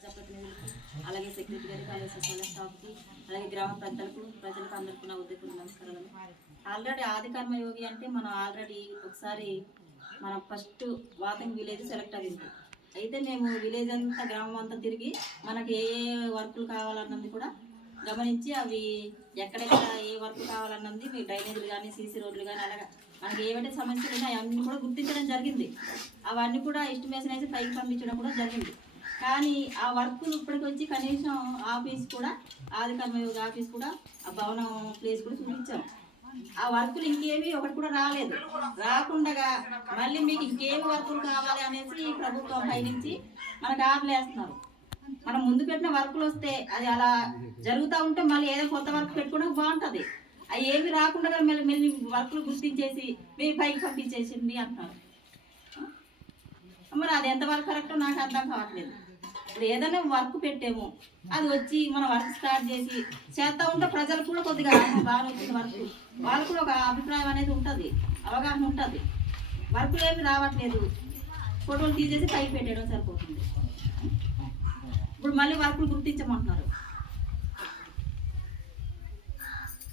ప్రజాప్రతినిధులకు, అలాగే సెక్రటరీ గారికి, అలాగే సచివాలయ స్టాఫ్కి, అలాగే గ్రామ ప్రజలకు అందరికీ నా ఉద్యోగులు నమస్కారాలు. ఆల్రెడీ ఆది కర్మయోగి అంటే మనం ఆల్రెడీ ఒకసారి మన ఫస్ట్ వాకింగ్ విలేజ్ సెలెక్ట్ అయింది. అయితే మేము విలేజ్ అంతా గ్రామం అంతా తిరిగి మనకి ఏ వర్కులు కావాలన్నది కూడా గమనించి అవి ఎక్కడెక్కడ ఏ వర్క్ కావాలన్నది మీ డ్రైనేజీలు కానీ సీసీ రోడ్లు కానీ అలాగా మనకి ఏవైతే సమస్యలు ఉన్నాయో అవన్నీ కూడా గుర్తించడం జరిగింది. అవన్నీ కూడా ఎస్టిమేషన్ వేసి పైకి పంపించడం కూడా జరిగింది. కానీ ఆ వర్కులు ఇప్పటికి వచ్చి కనీసం ఆఫీస్ కూడా ఆది కర్మయోగ ఆఫీస్ కూడా ఆ భవనం ప్లేస్ కూడా చూపించాం. ఆ వర్కులు ఇంకేమీ ఒకటి కూడా రాలేదు. రాకుండా మళ్ళీ మీకు ఇంకేమి వర్కులు కావాలి అనేసి ప్రభుత్వం పైనుంచి మనకు ఆర్డర్లు వేస్తున్నారు. మనం ముందు పెట్టిన వర్కులు వస్తే అది అలా జరుగుతూ ఉంటే మళ్ళీ ఏదో కొత్త వర్క్ పెట్టుకోవడానికి బాగుంటుంది. అవి ఏమి రాకుండా మళ్ళీ వర్కులు గుర్తించేసి మీరు పైకి పంపించేసింది అంటున్నారు. మరి అది ఎంతవరకు కరెక్టో నాకు అర్థం కావట్లేదు. ఇప్పుడు ఏదైనా వర్క్ పెట్టాము, అది వచ్చి మనం వర్క్ స్టార్ట్ చేసి చేస్తూ ఉంటే ప్రజలకు కూడా కొద్దిగా బాగా వచ్చింది వర్క్, వాళ్ళకు కూడా ఒక అభిప్రాయం అనేది ఉంటుంది, అవగాహన ఉంటుంది. వర్కులు ఏమి రావట్లేదు, ఫోటోలు తీసేసి పైకి పెట్టడం సరిపోతుంది. ఇప్పుడు మళ్ళీ వర్కులు గుర్తించమంటున్నారు.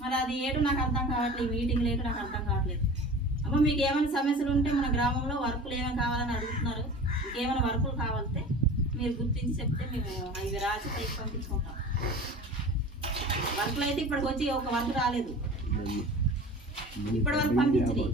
మరి అది ఏటో నాకు అర్థం కావట్లేదు, మీటింగ్లు ఏటో నాకు అర్థం కావట్లేదు. అమ్మ మీకు ఏమైనా సమస్యలు ఉంటే మన గ్రామంలో వర్కులు ఏమైనా కావాలని అడుగుతున్నారు. ఇంకేమైనా వర్కులు కావాలంటే మీరు గుర్తించి చెప్తే మేము అవి రాసి పైకి పంపించుకుంటాం. వర్కులు అయితే ఇప్పటికి వచ్చి ఒక వర్క్ రాలేదు, ఇప్పటి వరకు పంపించింది.